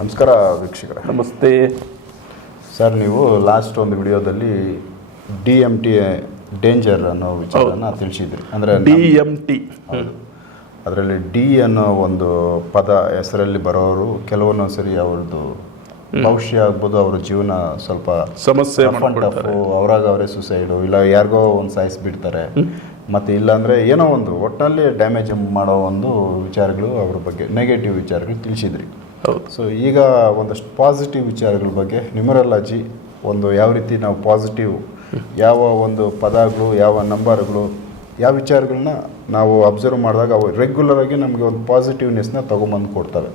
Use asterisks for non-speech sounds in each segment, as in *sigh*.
ನಮಸ್ಕಾರ ವೀಕ್ಷಕರೇ. ನಮಸ್ತೆ. ಸರ್ ನೀವು ಲಾಸ್ಟ್ ಒಂದು ವಿಡಿಯೋದಲ್ಲಿ ಡಿ ಎಂ ಟಿ ಡೇಂಜರ್ ಅನ್ನೋ ವಿಚಾರನ ತಿಳಿಸಿದ್ರಿ. ಅಂದರೆ ಡಿ ಎಂ ಟಿ ಅದರಲ್ಲಿ ಡಿ ಅನ್ನೋ ಒಂದು ಪದ ಹೆಸರಲ್ಲಿ ಬರೋರು ಕೆಲವೊಂದು ಸರಿ ಅವ್ರದ್ದು ಭವಿಷ್ಯ ಆಗ್ಬೋದು ಅವ್ರ ಜೀವನ ಸ್ವಲ್ಪ ಸಮಸ್ಯೆ ಅವ್ರಾಗ ಅವರೇ ಸುಸೈಡು ಇಲ್ಲ ಯಾರಿಗೋ ಒಂದು ಸಾಯಿಸ್ಬಿಡ್ತಾರೆ ಮತ್ತು ಇಲ್ಲಾಂದರೆ ಏನೋ ಒಂದು ಒಟ್ಟಿನಲ್ಲಿ ಡ್ಯಾಮೇಜ್ ಮಾಡೋ ಒಂದು ವಿಚಾರಗಳು ಅವ್ರ ಬಗ್ಗೆ ನೆಗೆಟಿವ್ ವಿಚಾರಗಳು ತಿಳಿಸಿದ್ರಿ. ಸೊ ಈಗ ಒಂದಷ್ಟು ಪಾಸಿಟಿವ್ ವಿಚಾರಗಳ ಬಗ್ಗೆ ನ್ಯೂಮರಾಲಜಿ ಒಂದು ಯಾವ ರೀತಿ ನಾವು ಪಾಸಿಟಿವ್ ಯಾವ ಒಂದು ಪದಗಳು ಯಾವ ನಂಬರ್ಗಳು ಯಾವ ವಿಚಾರಗಳನ್ನ ನಾವು ಅಬ್ಸರ್ವ್ ಮಾಡಿದಾಗ ಅವು ರೆಗ್ಯುಲರ್ ಆಗಿ ನಮಗೆ ಒಂದು ಪಾಸಿಟಿವ್ನೆಸ್ನ ತೊಗೊಂಬಂದು ಕೊಡ್ತವೆ.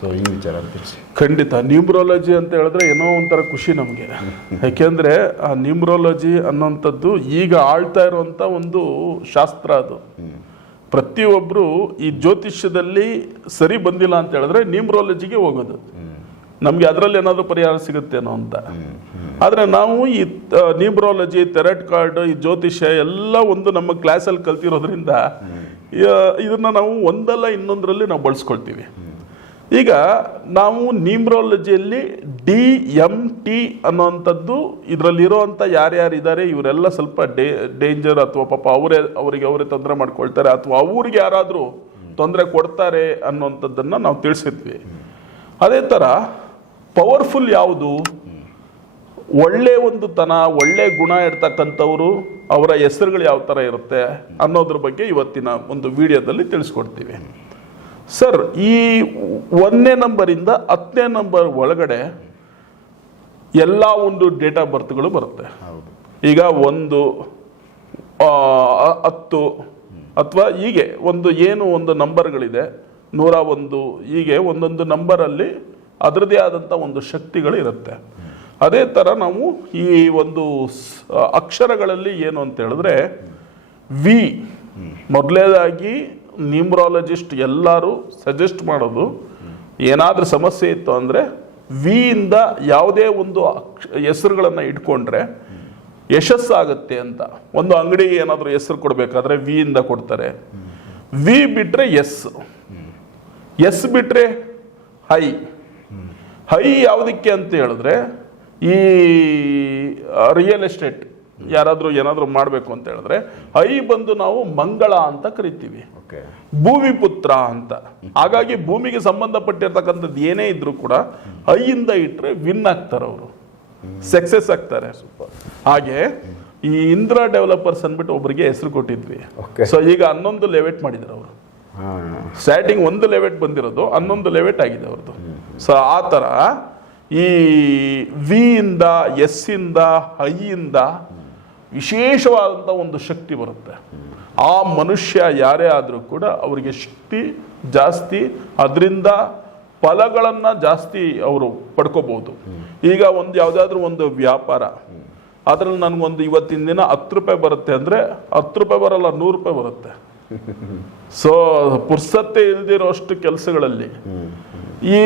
ಸೊ ಈ ವಿಚಾರ ತಿಳಿಸಿ. ಖಂಡಿತ. ನ್ಯೂಮ್ರಾಲಜಿ ಅಂತ ಹೇಳಿದ್ರೆ ಏನೋ ಒಂಥರ ಖುಷಿ ನಮಗೆ. *laughs* ಯಾಕೆಂದರೆ ಆ ನ್ಯೂಮ್ರಾಲಜಿ ಅನ್ನೋಂಥದ್ದು ಈಗ ಆಳ್ತಾ ಇರುವಂಥ ಒಂದು ಶಾಸ್ತ್ರ ಅದು. ಪ್ರತಿಯೊಬ್ಬರು ಈ ಜ್ಯೋತಿಷ್ಯದಲ್ಲಿ ಸರಿ ಬಂದಿಲ್ಲ ಅಂತ ಹೇಳಿದ್ರೆ ನ್ಯೂಮ್ರಾಲಜಿಗೆ ಹೋಗೋದು. ನಮಗೆ ಅದರಲ್ಲಿ ಏನಾದರೂ ಪರಿಹಾರ ಸಿಗುತ್ತೇನೋ ಅಂತ. ಆದರೆ ನಾವು ಈ ನ್ಯೂಮ್ರಾಲಜಿ ತೆರೆಟ್ ಕಾರ್ಡ್, ಈ ಜ್ಯೋತಿಷ್ಯ ಎಲ್ಲ ಒಂದು ನಮ್ಮ ಕ್ಲಾಸಲ್ಲಿ ಕಲ್ತಿರೋದ್ರಿಂದ ಇದನ್ನು ನಾವು ಒಂದಲ್ಲ ಇನ್ನೊಂದರಲ್ಲಿ ನಾವು ಬಳಸ್ಕೊಳ್ತೀವಿ. ಈಗ ನಾವು ನ್ಯೂಮ್ರಾಲಜಿಯಲ್ಲಿ ಡಿ ಎಂ ಟಿ ಅನ್ನೋವಂಥದ್ದು ಇದರಲ್ಲಿರೋವಂಥ ಯಾರ್ಯಾರಿದ್ದಾರೆ, ಇವರೆಲ್ಲ ಸ್ವಲ್ಪ ಡೇ, ಡೇಂಜರ್ ಅಥವಾ ಪಾಪ ಅವರೇ, ಅವರಿಗೆ ಅವರೇ ತೊಂದರೆ ಮಾಡ್ಕೊಳ್ತಾರೆ ಅಥವಾ ಅವ್ರಿಗೆ ಯಾರಾದರೂ ತೊಂದರೆ ಕೊಡ್ತಾರೆ ಅನ್ನೋವಂಥದ್ದನ್ನು ನಾವು ತಿಳಿಸಿದ್ವಿ. ಅದೇ ಥರ ಪವರ್ಫುಲ್ ಯಾವುದು? ಒಳ್ಳೆ ಒಂದು ತನ, ಒಳ್ಳೆ ಗುಣ ಇರ್ತಕ್ಕಂಥವ್ರು ಅವರ ಹೆಸರುಗಳು ಯಾವ ಥರ ಇರುತ್ತೆ ಅನ್ನೋದ್ರ ಬಗ್ಗೆ ಇವತ್ತಿನ ಒಂದು ವಿಡಿಯೋದಲ್ಲಿ ತಿಳಿಸ್ಕೊಡ್ತೀವಿ. ಸರ್ ಈ ಒಂದನೇ ನಂಬರಿಂದ ಹತ್ತನೇ ನಂಬರ್ ಒಳಗಡೆ ಎಲ್ಲ ಒಂದು ಡೇಟ್ ಆಫ್ ಬರ್ತ್ಗಳು ಬರುತ್ತೆ. ಈಗ ಒಂದು ಹತ್ತು ಅಥವಾ ಹೀಗೆ ಒಂದು ಏನು ಒಂದು ನಂಬರ್ಗಳಿದೆ ನೂರ ಒಂದು ಹೀಗೆ ಒಂದೊಂದು ನಂಬರಲ್ಲಿ ಅದರದೇ ಆದಂಥ ಒಂದು ಶಕ್ತಿಗಳು ಇರುತ್ತೆ. ಅದೇ ಥರ ನಾವು ಈ ಒಂದು ಅಕ್ಷರಗಳಲ್ಲಿ ಏನು ಅಂತ ಹೇಳಿದ್ರೆ ವಿ. ಮೊದಲನೇದಾಗಿ ನ್ಯೂಮ್ರಾಲಜಿಸ್ಟ್ ಎಲ್ಲರೂ ಸಜೆಸ್ಟ್ ಮಾಡೋದು, ಏನಾದರೂ ಸಮಸ್ಯೆ ಇತ್ತು ಅಂದರೆ ವಿಯಿಂದ ಯಾವುದೇ ಒಂದು ಅಕ್ಷ, ಹೆಸರುಗಳನ್ನು ಇಟ್ಕೊಂಡ್ರೆ ಯಶಸ್ಸಾಗುತ್ತೆ ಅಂತ. ಒಂದು ಅಂಗಡಿಗೆ ಏನಾದರೂ ಹೆಸರು ಕೊಡಬೇಕಾದ್ರೆ ವಿ ಇಂದ ಕೊಡ್ತಾರೆ. ವಿ ಬಿಟ್ಟರೆ ಎಸ್. ಎಸ್ ಬಿಟ್ಟರೆ ಹೈ. ಹೈ ಯಾವುದಕ್ಕೆ ಅಂತ ಹೇಳಿದ್ರೆ ಈ ರಿಯಲ್ ಎಸ್ಟೇಟ್ ಯಾರಾದರೂ ಏನಾದರೂ ಮಾಡಬೇಕು ಅಂತ ಹೇಳಿದ್ರೆ ಹೈ ಬಂದು ನಾವು ಮಂಗಳ ಅಂತ ಕರಿತೀವಿ. ಓಕೆ. ಭೂಮಿ ಪುತ್ರ ಅಂತ. ಹಾಗಾಗಿ ಭೂಮಿಗೆ ಸಂಬಂಧಪಟ್ಟಿರ್ತಕ್ಕಂಥದ್ದು ಏನೇ ಇದ್ರೂ ಕೂಡ ಐಯಿಂದ ಇಟ್ಟರೆ ವಿನ್ ಆಗ್ತಾರೆ ಅವರು. ಸಕ್ಸಸ್ ಆಗ್ತಾರೆ. ಹಾಗೆ ಈ ಇಂದ್ರ ಡೆವಲಪರ್ಸ್ ಅಂದ್ಬಿಟ್ಟು ಒಬ್ಬರಿಗೆ ಹೆಸರು ಕೊಟ್ಟಿದ್ವಿ. ಸೊ ಈಗ ಹನ್ನೊಂದು ಲೆವೆಟ್ ಮಾಡಿದ್ರು ಅವರು. ಸ್ಟಾರ್ಟಿಂಗ್ ಒಂದು ಲೆವೆಟ್ ಬಂದಿರೋದು ಹನ್ನೊಂದು ಲೆವೆಟ್ ಆಗಿದೆ ಅವ್ರದ್ದು. ಸೊ ಆ ಥರ ಈ ವಿ ಇಂದ ಎಸ್ ಇಂದ ಐ ಇಂದ ವಿಶೇಷವಾದಂಥ ಒಂದು ಶಕ್ತಿ ಬರುತ್ತೆ. ಆ ಮನುಷ್ಯ ಯಾರೇ ಆದರೂ ಕೂಡ ಅವರಿಗೆ ಶಕ್ತಿ ಜಾಸ್ತಿ, ಅದರಿಂದ ಫಲಗಳನ್ನು ಜಾಸ್ತಿ ಅವರು ಪಡ್ಕೋಬೋದು ಈಗ ಒಂದು ಯಾವುದಾದ್ರೂ ಒಂದು ವ್ಯಾಪಾರ, ಅದರಲ್ಲಿ ನನಗೊಂದು ಇವತ್ತಿನ ದಿನ ಹತ್ತು ರೂಪಾಯಿ ಬರುತ್ತೆ ಅಂದರೆ ಹತ್ತು ರೂಪಾಯಿ ಬರಲ್ಲ, ನೂರು ರೂಪಾಯಿ ಬರುತ್ತೆ. ಸೊ ಪುರ್ಸತ್ತೆ ಇಲ್ದಿರೋಷ್ಟು ಕೆಲಸಗಳಲ್ಲಿ ಈ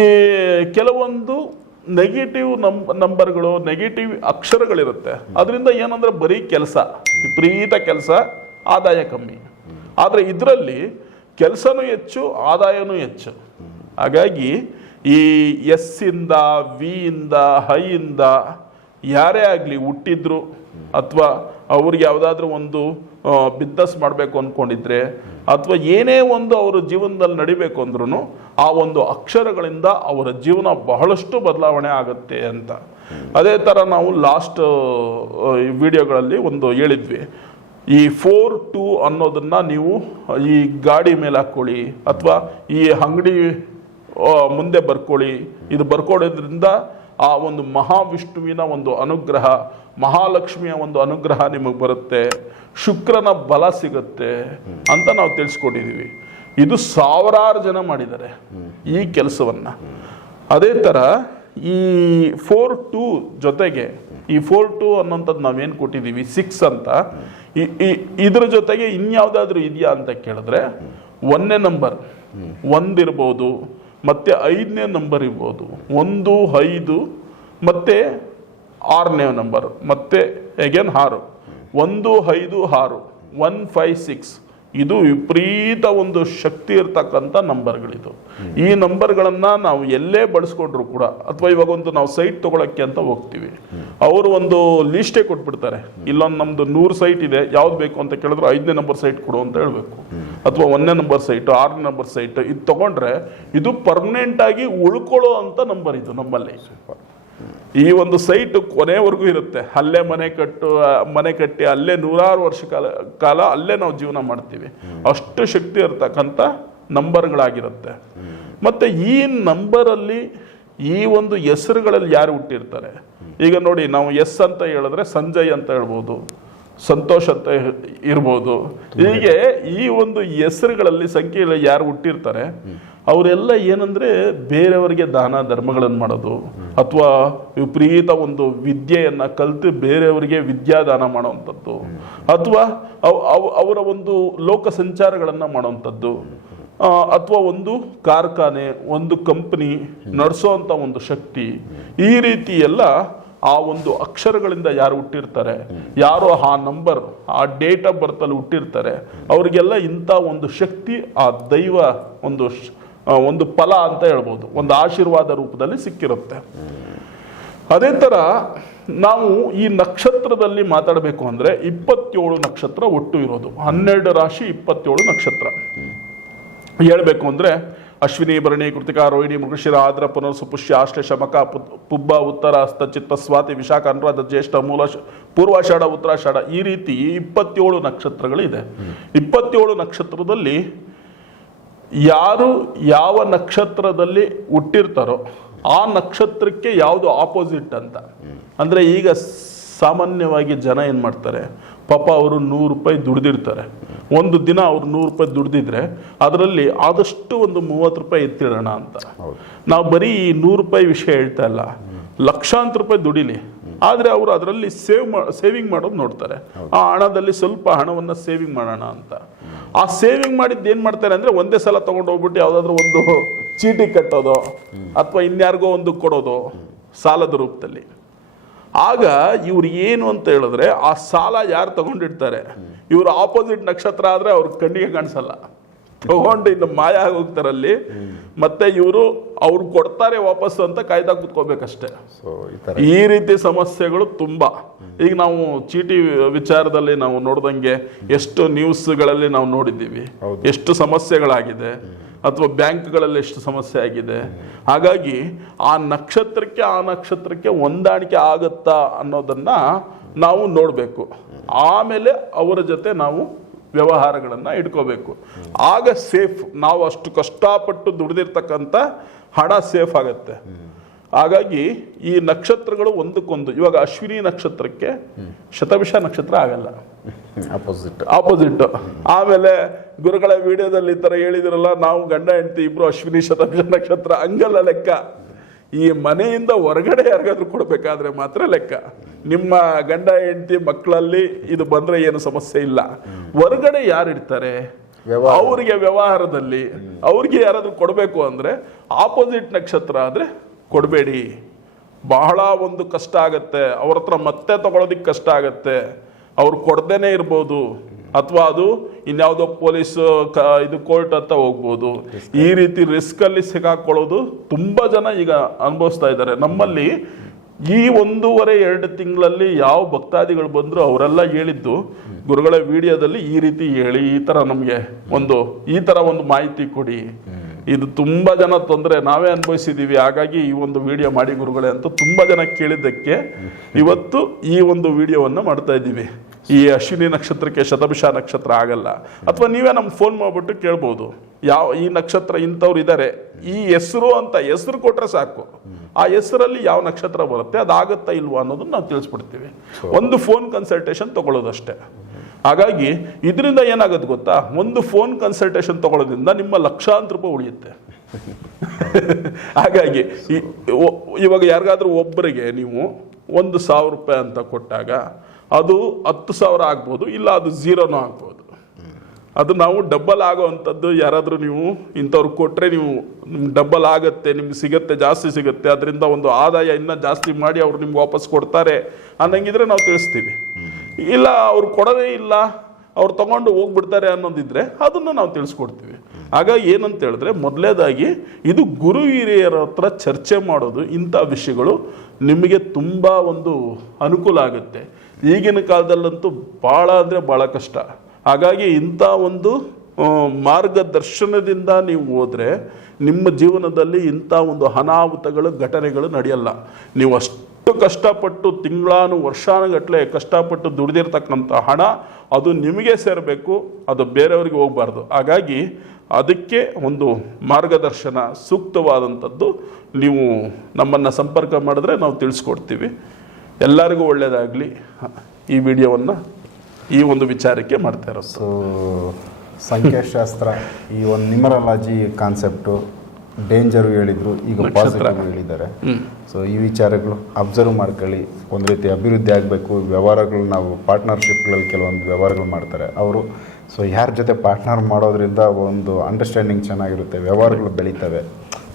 ಕೆಲವೊಂದು ನೆಗೆಟಿವ್ ನಂಬ ನಂಬರ್ಗಳು ನೆಗೆಟಿವ್ ಅಕ್ಷರಗಳಿರುತ್ತೆ. ಅದರಿಂದ ಏನಂದ್ರೆ ಬರೀ ಕೆಲಸ, ವಿಪರೀತ ಕೆಲಸ, ಆದಾಯ ಕಮ್ಮಿ. ಆದರೆ ಇದರಲ್ಲಿ ಕೆಲಸನೂ ಹೆಚ್ಚು, ಆದಾಯನೂ ಹೆಚ್ಚು. ಹಾಗಾಗಿ ಈ ಎಸ್ ಇಂದ ವಿ ಇಂದ ಹೈ ಇಂದ ಯಾರೇ ಆಗಲಿ ಹುಟ್ಟಿದ್ರು, ಅಥವಾ ಅವ್ರಿಗೆ ಯಾವುದಾದ್ರೂ ಒಂದು ಬಿಸ್ನೆಸ್ ಮಾಡಬೇಕು ಅಂದ್ಕೊಂಡಿದ್ರೆ ಅಥವಾ ಏನೇ ಒಂದು ಅವರ ಜೀವನದಲ್ಲಿ ನಡಿಬೇಕು ಅಂದ್ರೂ ಆ ಒಂದು ಅಕ್ಷರಗಳಿಂದ ಅವರ ಜೀವನ ಬಹಳಷ್ಟು ಬದಲಾವಣೆ ಆಗುತ್ತೆ ಅಂತ. ಅದೇ ಥರ ನಾವು ಲಾಸ್ಟ್ ವಿಡಿಯೋಗಳಲ್ಲಿ ಒಂದು ಹೇಳಿದ್ವಿ. ಈ ಫೋರ್ ಟು ಅನ್ನೋದನ್ನ ನೀವು ಈ ಗಾಡಿ ಮೇಲೆ ಹಾಕ್ಕೊಳ್ಳಿ ಅಥವಾ ಈ ಅಂಗಡಿ ಮುಂದೆ ಬರ್ಕೊಳ್ಳಿ. ಇದು ಬರ್ಕೊಳ್ಳೋದ್ರಿಂದ ಆ ಒಂದು ಮಹಾವಿಷ್ಣುವಿನ ಒಂದು ಅನುಗ್ರಹ, ಮಹಾಲಕ್ಷ್ಮಿಯ ಒಂದು ಅನುಗ್ರಹ ನಿಮಗೆ ಬರುತ್ತೆ. ಶುಕ್ರನ ಬಲ ಸಿಗುತ್ತೆ ಅಂತ ನಾವು ತಿಳಿಸ್ಕೊಟ್ಟಿದ್ದೀವಿ. ಇದು ಸಾವಿರಾರು ಜನ ಮಾಡಿದ್ದಾರೆ ಈ ಕೆಲಸವನ್ನು. ಅದೇ ಥರ ಈ ಫೋರ್ ಟು ಜೊತೆಗೆ, ಈ ಫೋರ್ ಟು ಅನ್ನೋಂಥದ್ದು ನಾವೇನು ಕೊಟ್ಟಿದ್ದೀವಿ, ಸಿಕ್ಸ್ ಅಂತ ಇದ್ರ ಜೊತೆಗೆ ಇನ್ಯಾವುದಾದ್ರೂ ಇದೆಯಾ ಅಂತ ಕೇಳಿದ್ರೆ ಒಂದನೇ ನಂಬರ್, ಒಂದಿರ್ಬೋದು ಮತ್ತೆ ಐದನೇ ನಂಬರ್ ಇರ್ಬೋದು. ಒಂದು, ಐದು, ಮತ್ತೆ ಆರನೇ ನಂಬರ್ ಮತ್ತೆ ಎಗೇನ್ ಆರು. ಒಂದು, ಐದು, ಆರು ಒನ್ ಫೈ ಸಿಕ್ಸ್ ಇದು ವಿಪರೀತ ಒಂದು ಶಕ್ತಿ ಇರ್ತಕ್ಕಂಥ ನಂಬರ್ಗಳಿದು ಈ ನಂಬರ್ಗಳನ್ನು ನಾವು ಎಲ್ಲೇ ಬಳಸ್ಕೊಂಡ್ರು ಕೂಡ, ಅಥವಾ ಇವಾಗ ಒಂದು ನಾವು ಸೈಟ್ ತೊಗೊಳಕ್ಕೆ ಅಂತ ಹೋಗ್ತೀವಿ. ಅವರು ಒಂದು ಲಿಸ್ಟೇ ಕೊಟ್ಬಿಡ್ತಾರೆ. ಇಲ್ಲೊಂದು ನಮ್ಮದು ನೂರು ಸೈಟ್ ಇದೆ, ಯಾವ್ದು ಬೇಕು ಅಂತ ಕೇಳಿದ್ರೆ ಐದನೇ ನಂಬರ್ ಸೈಟ್ ಕೊಡು ಅಂತ ಹೇಳ್ಬೇಕು. ಅಥವಾ ಒಂದನೇ ನಂಬರ್ ಸೈಟು ಆರನೇ ನಂಬರ್ ಸೈಟು ಇದು ತೊಗೊಂಡ್ರೆ ಇದು ಪರ್ಮನೆಂಟಾಗಿ ಉಳ್ಕೊಳ್ಳೋ ಅಂಥ ನಂಬರ್ ಇದು ನಮ್ಮಲ್ಲಿ. ಈ ಒಂದು ಸೈಟ್ ಕೊನೆವರೆಗೂ ಇರುತ್ತೆ. ಅಲ್ಲೇ ಮನೆ ಕಟ್ಟು ಮನೆ ಕಟ್ಟಿ ಅಲ್ಲೇ ನೂರಾರು ವರ್ಷ ಕಾಲ ಕಾಲ ಅಲ್ಲೇ ನಾವು ಜೀವನ ಮಾಡ್ತೀವಿ. ಅಷ್ಟು ಶಕ್ತಿ ಇರ್ತಕ್ಕಂಥ ನಂಬರ್ಗಳಾಗಿರುತ್ತೆ ಮತ್ತೆ ಈ ನಂಬರಲ್ಲಿ ಈ ಒಂದು ಹೆಸರುಗಳಲ್ಲಿ ಯಾರು ಹುಟ್ಟಿರ್ತಾರೆ? ಈಗ ನೋಡಿ ನಾವು ಎಸ್ ಅಂತ ಹೇಳಿದ್ರೆ ಸಂಜಯ್ ಅಂತ ಹೇಳ್ಬೋದು. ಸಂತೋಷ್ ಅಂತ ಇರ್ಬೋದು. ಹೀಗೆ ಈ ಒಂದು ಹೆಸರುಗಳಲ್ಲಿ ಸಂಖ್ಯೆಯಲ್ಲಿ ಯಾರು ಹುಟ್ಟಿರ್ತಾರೆ ಅವರೆಲ್ಲ ಏನಂದ್ರೆ ಬೇರೆಯವರಿಗೆ ದಾನ ಧರ್ಮಗಳನ್ನು ಮಾಡೋದು ಅಥವಾ ವಿಪರೀತ ಒಂದು ವಿದ್ಯೆಯನ್ನು ಕಲಿತು ಬೇರೆಯವರಿಗೆ ವಿದ್ಯಾದಾನ ಮಾಡುವಂಥದ್ದು ಅಥವಾ ಅವ್- ಅವ್- ಅವರ ಒಂದು ಲೋಕ ಸಂಚಾರಗಳನ್ನು ಮಾಡುವಂಥದ್ದು ಅಥವಾ ಒಂದು ಕಾರ್ಖಾನೆ ಒಂದು ಕಂಪನಿ ನಡೆಸೋ ಒಂದು ಶಕ್ತಿ ಈ ರೀತಿ ಎಲ್ಲ ಆ ಒಂದು ಅಕ್ಷರಗಳಿಂದ ಯಾರು ಹುಟ್ಟಿರ್ತಾರೆ? ಯಾರು ಆ ನಂಬರ್ ಆ ಡೇಟ್ ಆಫ್ ಬರ್ತಲ್ಲಿ ಹುಟ್ಟಿರ್ತಾರೆ. ಅವರಿಗೆಲ್ಲ ಇಂಥ ಒಂದು ಶಕ್ತಿ, ಆ ದೈವ ಒಂದು ಒಂದು ಫಲ ಅಂತ ಹೇಳ್ಬೋದು. ಒಂದು ಆಶೀರ್ವಾದ ರೂಪದಲ್ಲಿ ಸಿಕ್ಕಿರುತ್ತೆ. ಅದೇ ಥರ ನಾವು ಈ ನಕ್ಷತ್ರದಲ್ಲಿ ಮಾತಾಡಬೇಕು ಅಂದ್ರೆ ಇಪ್ಪತ್ತೇಳು ನಕ್ಷತ್ರ ಒಟ್ಟು ಇರೋದು. ಹನ್ನೆರಡು ರಾಶಿ ಇಪ್ಪತ್ತೇಳು ನಕ್ಷತ್ರ. ಹೇಳಬೇಕು ಅಂದ್ರೆ ಅಶ್ವಿನಿ ಭರಣಿ, ಕೃತಿಕಾ ರೋಹಿಣಿ, ಮೃಗಶಿರ, ಆದ್ರ ಪುನರ್ಸು ಪುಷ್ಯ ಆಶ್ಲೇಷ, ಮಕ ಪುಬ್ಬ, ಉತ್ತರ, ಹಸ್ತ, ಚಿತ್ತ, ಸ್ವಾತಿ, ವಿಶಾಖ, ಅನುರಾಧ, ಜ್ಯೇಷ್ಠ, ಮೂಲ ಪೂರ್ವಾಷಾಢ ಉತ್ತರಾಷಾಢ ಈ ರೀತಿ ಇಪ್ಪತ್ತೇಳು ನಕ್ಷತ್ರಗಳಿದೆ. ಇಪ್ಪತ್ತೇಳು ನಕ್ಷತ್ರದಲ್ಲಿ ಯಾರು ಯಾವ ನಕ್ಷತ್ರದಲ್ಲಿ ಹುಟ್ಟಿರ್ತಾರೋ ಆ ನಕ್ಷತ್ರಕ್ಕೆ ಯಾವುದು ಆಪೋಸಿಟ್ ಅಂತ. ಅಂದರೆ ಈಗ ಸಾಮಾನ್ಯವಾಗಿ ಜನ ಏನು ಮಾಡ್ತಾರೆ? ಪಾಪ ಅವರು ನೂರು ರೂಪಾಯಿ ದುಡ್ದಿರ್ತಾರೆ. ಒಂದು ದಿನ ಅವ್ರು ನೂರು ರೂಪಾಯಿ ದುಡ್ದಿದ್ರೆ ಅದರಲ್ಲಿ ಆದಷ್ಟು ಒಂದು ಮೂವತ್ತು ರೂಪಾಯಿ ಎತ್ತಿಡೋಣ ಅಂತ. ನಾವು ಬರೀ ಈ ನೂರು ರೂಪಾಯಿ ವಿಷಯ ಹೇಳ್ತಾ ಇಲ್ಲ. ಲಕ್ಷಾಂತರ ರೂಪಾಯಿ ದುಡಿಲಿ. ಆದರೆ ಅವರು ಅದರಲ್ಲಿ ಸೇವ್ ಸೇವಿಂಗ್ ಮಾಡೋದು ನೋಡ್ತಾರೆ. ಆ ಹಣದಲ್ಲಿ ಸ್ವಲ್ಪ ಹಣವನ್ನು ಸೇವಿಂಗ್ ಮಾಡೋಣ ಅಂತ. ಆ ಸೇವಿಂಗ್ ಮಾಡಿದ್ದು ಏನು ಮಾಡ್ತಾರೆ ಅಂದರೆ ಒಂದೇ ಸಲ ತೊಗೊಂಡು ಹೋಗ್ಬಿಟ್ಟು ಯಾವುದಾದ್ರೂ ಒಂದು ಚೀಟಿ ಕಟ್ಟೋದು ಅಥವಾ ಇನ್ಯಾರಿಗೋ ಒಂದು ಕೊಡೋದು ಸಾಲದ ರೂಪದಲ್ಲಿ. ಆಗ ಇವ್ರು ಏನು ಅಂತ ಹೇಳಿದ್ರೆ ಆ ಸಾಲ ಯಾರು ತಗೊಂಡಿರ್ತಾರೆ? ಇವರು ಆಪೋಸಿಟ್ ನಕ್ಷತ್ರ ಆದರೆ ಅವ್ರ ಕಣ್ಣಿಗೆ ಕಾಣಿಸಲ್ಲ. ತಗೊಂಡು ಇನ್ನು ಮಾಯ ಹೋಗ್ತಾರಲ್ಲಿ ಮತ್ತೆ ಇವರು ಅವ್ರು ಕೊಡ್ತಾರೆ ವಾಪಸ್ ಅಂತ ಕಾಯ್ದಾ ಕೂತ್ಕೋಬೇಕಷ್ಟೇ. ಈ ರೀತಿ ಸಮಸ್ಯೆಗಳು ತುಂಬಾ. ಈಗ ನಾವು ಚೀಟಿ ವಿಚಾರದಲ್ಲಿ ನಾವು ನೋಡ್ದಂಗೆ ಎಷ್ಟು ನ್ಯೂಸ್ಗಳಲ್ಲಿ ನಾವು ನೋಡಿದ್ದೀವಿ. ಎಷ್ಟು ಸಮಸ್ಯೆಗಳಾಗಿದೆ. ಅಥವಾ ಬ್ಯಾಂಕ್ಗಳಲ್ಲಿ ಎಷ್ಟು ಸಮಸ್ಯೆ ಆಗಿದೆ. ಹಾಗಾಗಿ ಆ ನಕ್ಷತ್ರಕ್ಕೆ ಆ ನಕ್ಷತ್ರಕ್ಕೆ ಹೊಂದಾಣಿಕೆ ಆಗುತ್ತಾ ಅನ್ನೋದನ್ನ ನಾವು ನೋಡಬೇಕು. ಆಮೇಲೆ ಅವರ ಜೊತೆ ನಾವು ವ್ಯವಹಾರಗಳನ್ನು ಇಟ್ಕೋಬೇಕು. ಆಗ ಸೇಫ್ ನಾವು ಅಷ್ಟು ಕಷ್ಟಪಟ್ಟು ದುಡಿದಿರ್ತಕ್ಕಂಥ ಹಣ ಸೇಫ್ ಆಗತ್ತೆ. ಹಾಗಾಗಿ ಈ ನಕ್ಷತ್ರಗಳು ಒಂದಕ್ಕೊಂದು ಇವಾಗ ಅಶ್ವಿನಿ ನಕ್ಷತ್ರಕ್ಕೆ ಶತವಿಷ ನಕ್ಷತ್ರ ಆಗಲ್ಲ. ಅಪೋಸಿಟ್ ಆಪೋಸಿಟ್ ಆಮೇಲೆ ಗುರುಗಳ ವಿಡಿಯೋದಲ್ಲಿ ಈ ಥರ ಹೇಳಿದಿರಲ್ಲ ನಾವು ಗಂಡ ಹೆಂಡತಿ ಇಬ್ಬರು ಅಶ್ವಿನಿ ಶತವಿಷ ನಕ್ಷತ್ರ ಹಂಗಲ್ಲ ಲೆಕ್ಕ. ಈ ಮನೆಯಿಂದ ಹೊರಗಡೆ ಯಾರಿಗಾದ್ರೂ ಕೊಡಬೇಕಾದ್ರೆ ಮಾತ್ರ ಲೆಕ್ಕ. ನಿಮ್ಮ ಗಂಡ ಹೆಂಡತಿ ಮಕ್ಕಳಲ್ಲಿ ಇದು ಬಂದ್ರೆ ಏನು ಸಮಸ್ಯೆ ಇಲ್ಲ. ಹೊರಗಡೆ ಯಾರು ಅವರಿಗೆ ವ್ಯವಹಾರ. ಅವ್ರಿಗೆ ವ್ಯವಹಾರದಲ್ಲಿ ಅವ್ರಿಗೆ ಯಾರಾದರೂ ಕೊಡಬೇಕು ಅಂದರೆ ಆಪೋಸಿಟ್ ನಕ್ಷತ್ರ ಆದರೆ ಕೊಡಬೇಡಿ. ಬಹಳ ಒಂದು ಕಷ್ಟ ಆಗತ್ತೆ. ಅವ್ರ ಹತ್ರ ಮತ್ತೆ ತಗೊಳೋದಿಕ್ಕೆ ಕಷ್ಟ ಆಗತ್ತೆ. ಅವ್ರು ಕೊಡ್ದೇನೆ ಇರ್ಬೋದು. ಅಥವಾ ಅದು ಇನ್ಯಾವುದೋ ಪೊಲೀಸ್ ಇದು ಕೋರ್ಟ್ ಅಂತ ಹೋಗ್ಬೋದು. ಈ ರೀತಿ ರಿಸ್ಕಲ್ಲಿ ಸಿಗಾಕೊಳ್ಳೋದು ತುಂಬ ಜನ ಈಗ ಅನುಭವಿಸ್ತಾ ಇದ್ದಾರೆ. ನಮ್ಮಲ್ಲಿ ಈ ಒಂದೂವರೆ, ಎರಡು ತಿಂಗಳಲ್ಲಿ ಯಾವ ಭಕ್ತಾದಿಗಳು ಬಂದರೂ ಅವರೆಲ್ಲ ಹೇಳಿದ್ದು, ಗುರುಗಳ ವಿಡಿಯೋದಲ್ಲಿ ಈ ರೀತಿ ಹೇಳಿ, ಈ ಥರ ನಮಗೆ ಒಂದು, ಈ ಥರ ಒಂದು ಮಾಹಿತಿ ಕೊಡಿ. ಇದು ತುಂಬ ಜನ ತೊಂದರೆ, ನಾವೇ ಅನುಭವಿಸಿದ್ದೀವಿ ಹಾಗಾಗಿ ಈ ಒಂದು ವಿಡಿಯೋ ಮಾಡಿ ಗುರುಗಳೇ ಅಂತ ತುಂಬ ಜನ ಕೇಳಿದ್ದಕ್ಕೆ ಇವತ್ತು ಈ ಒಂದು ವಿಡಿಯೋವನ್ನು ಮಾಡ್ತಾ ಇದ್ದೀವಿ. ಈ ಅಶ್ವಿನಿ ನಕ್ಷತ್ರಕ್ಕೆ ಶತಭಿಷ ನಕ್ಷತ್ರ ಆಗಲ್ಲ. ಅಥವಾ ನೀವೇ ನಮ್ಗೆ ಫೋನ್ ಮಾಡಿಬಿಟ್ಟು ಕೇಳ್ಬೋದು. ಯಾವ ಈ ನಕ್ಷತ್ರ ಇಂಥವ್ರು ಇದ್ದಾರೆ ಈ ಹೆಸರು ಅಂತ ಹೆಸರು ಕೊಟ್ಟರೆ ಸಾಕು. ಆ ಹೆಸರಲ್ಲಿ ಯಾವ ನಕ್ಷತ್ರ ಬರುತ್ತೆ ಅದಾಗುತ್ತಾ ಇಲ್ವಾ ಅನ್ನೋದನ್ನ ನಾವು ತಿಳಿಸ್ಬಿಡ್ತೀವಿ. ಒಂದು ಫೋನ್ ಕನ್ಸಲ್ಟೇಷನ್ ತಗೊಳ್ಳೋದಷ್ಟೇ. ಹಾಗಾಗಿ ಇದರಿಂದ ಏನಾಗುತ್ತೆ ಗೊತ್ತಾ? ಒಂದು ಫೋನ್ ಕನ್ಸಲ್ಟೇಷನ್ ತಗೊಳ್ಳೋದ್ರಿಂದ ನಿಮ್ಮ ಲಕ್ಷಾಂತರ ರೂಪಾಯಿ ಉಳಿಯುತ್ತೆ. *laughs* ಹಾಗಾಗಿ ಇವಾಗ ಯಾರಿಗಾದ್ರೂ ಒಬ್ಬರಿಗೆ ನೀವು ಒಂದು ಸಾವಿರ ರೂಪಾಯಿ ಅಂತ ಕೊಟ್ಟಾಗ ಅದು ಹತ್ತು ಸಾವಿರ ಆಗ್ಬೋದು, ಇಲ್ಲ ಅದು ಝೀರೋನೂ ಆಗ್ಬೋದು. ಅದು ನಾವು ಡಬ್ಬಲ್ ಆಗೋವಂಥದ್ದು ಯಾರಾದರೂ ನೀವು ಇಂಥವ್ರು ಕೊಟ್ಟರೆ ನೀವು ನಿಮ್ಗೆ ಡಬ್ಬಲ್ ಆಗುತ್ತೆ, ನಿಮ್ಗೆ ಸಿಗುತ್ತೆ, ಜಾಸ್ತಿ ಸಿಗುತ್ತೆ ಅದರಿಂದ ಒಂದು ಆದಾಯ ಇನ್ನೂ ಜಾಸ್ತಿ ಮಾಡಿ ಅವ್ರು ನಿಮ್ಗೆ ವಾಪಸ್ ಕೊಡ್ತಾರೆ ಅನ್ನಂಗಿದ್ರೆ ನಾವು ತಿಳಿಸ್ತೀವಿ. ಇಲ್ಲ ಅವ್ರು ಕೊಡೋದೇ ಇಲ್ಲ, ಅವ್ರು ತಗೊಂಡು ಹೋಗ್ಬಿಡ್ತಾರೆ ಅನ್ನೋದಿದ್ರೆ ಅದನ್ನು ನಾವು ತಿಳಿಸ್ಕೊಡ್ತೀವಿ. ಆಗ ಏನಂತ ಹೇಳಿದ್ರೆ ಮೊದಲೇದಾಗಿ ಇದು ಗುರು ಹಿರಿಯರ ಹತ್ರ ಚರ್ಚೆ ಮಾಡೋದು, ಇಂಥ ವಿಷಯಗಳು ನಿಮಗೆ ತುಂಬ ಒಂದು ಅನುಕೂಲ ಆಗುತ್ತೆ. ಈಗಿನ ಕಾಲದಲ್ಲಂತೂ ಭಾಳ ಅಂದರೆ ಭಾಳ ಕಷ್ಟ. ಹಾಗಾಗಿ ಇಂಥ ಒಂದು ಮಾರ್ಗದರ್ಶನದಿಂದ ನೀವು ಹೋದರೆ ನಿಮ್ಮ ಜೀವನದಲ್ಲಿ ಇಂಥ ಒಂದು ಅನಾಹುತಗಳು, ಘಟನೆಗಳು ನಡೆಯಲ್ಲ. ನೀವು ಅಷ್ಟು ಕಷ್ಟಪಟ್ಟು ತಿಂಗಳಾನು ವರ್ಷಾನುಗಟ್ಟಲೆ ಕಷ್ಟಪಟ್ಟು ದುಡಿದಿರ್ತಕ್ಕಂಥ ಹಣ ಅದು ನಿಮಗೆ ಸೇರಬೇಕು, ಅದು ಬೇರೆಯವರಿಗೆ ಹೋಗಬಾರ್ದು. ಹಾಗಾಗಿ ಅದಕ್ಕೆ ಒಂದು ಮಾರ್ಗದರ್ಶನ ಸೂಕ್ತವಾದಂಥದ್ದು ನೀವು ನಮ್ಮನ್ನು ಸಂಪರ್ಕ ಮಾಡಿದ್ರೆ ನಾವು ತಿಳಿಸ್ಕೊಡ್ತೀವಿ. ಎಲ್ಲರಿಗೂ ಒಳ್ಳೆಯದಾಗಲಿ ಈ ವಿಡಿಯೋವನ್ನು ಈ ಒಂದು ವಿಚಾರಕ್ಕೆ ಮಾಡ್ತಾ ಇರೋ ಸೊ ಸಂಖ್ಯಾಶಾಸ್ತ್ರ ಈ ಒಂದು ನಿಮರಲಾಜಿ ಕಾನ್ಸೆಪ್ಟು ಡೇಂಜರು ಹೇಳಿದ್ರು ಈಗ ಪಾಸಿಟಿವ್ ಹೇಳಿದ್ದಾರೆ. ಸೊ ಈ ವಿಚಾರಗಳು ಅಬ್ಸರ್ವ್ ಮಾಡ್ಕೊಳ್ಳಿ. ಒಂದು ರೀತಿ ಅಭಿವೃದ್ಧಿ ಆಗಬೇಕು ವ್ಯವಹಾರಗಳು ನಾವು ಪಾರ್ಟ್ನರ್ಶಿಪ್ಗಳಲ್ಲಿ ಕೆಲವೊಂದು ವ್ಯವಹಾರಗಳು ಮಾಡ್ತಾರೆ. ಅವರು ಸೊ ಯಾರ ಜೊತೆ ಪಾರ್ಟ್ನರ್ ಮಾಡೋದ್ರಿಂದ ಒಂದು ಅಂಡರ್ಸ್ಟ್ಯಾಂಡಿಂಗ್ ಚೆನ್ನಾಗಿರುತ್ತೆ ವ್ಯವಹಾರಗಳು ಬೆಳೀತವೆ.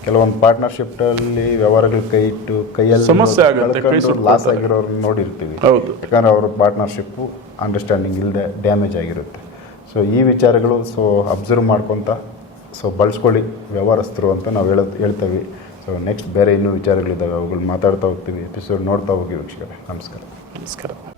ಕೆಲವೊಂದು ಪಾರ್ಟ್ನರ್ಶಿಪ್ಟಲ್ಲಿ ವ್ಯವಹಾರಗಳು ಕೈ ಇಟ್ಟು ಕೈಯಲ್ಲಿ ಸಮಸ್ಯೆ. ಲಾಸ್ ಆಗಿರೋರ್ನ ನೋಡಿರ್ತೀವಿ. ಹೌದು. ಯಾಕಂದ್ರೆ ಅವ್ರ ಪಾರ್ಟ್ನರ್ಶಿಪ್ಪು ಅಂಡರ್ಸ್ಟ್ಯಾಂಡಿಂಗ್ ಇಲ್ಲದೆ ಡ್ಯಾಮೇಜ್ ಆಗಿರುತ್ತೆ. ಸೊ ಈ ವಿಚಾರಗಳು ಸೊ ಅಬ್ಸರ್ವ್ ಮಾಡ್ಕೊತ ಸೊ ಬಳಸ್ಕೊಳ್ಳಿ ವ್ಯವಹಾರಸ್ಥರು ಅಂತ ನಾವು ಹೇಳೋದು ಹೇಳ್ತೀವಿ. ಸೊ ನೆಕ್ಸ್ಟ್ ಬೇರೆ ಇನ್ನೂ ವಿಚಾರಗಳಿದ್ದಾವೆ ಅವುಗಳು ಮಾತಾಡ್ತಾ ಹೋಗ್ತೀವಿ. ಎಪಿಸೋಡ್ ನೋಡ್ತಾ ಹೋಗಿ ವೀಕ್ಷಕರೇ. ನಮಸ್ಕಾರ. ನಮಸ್ಕಾರ.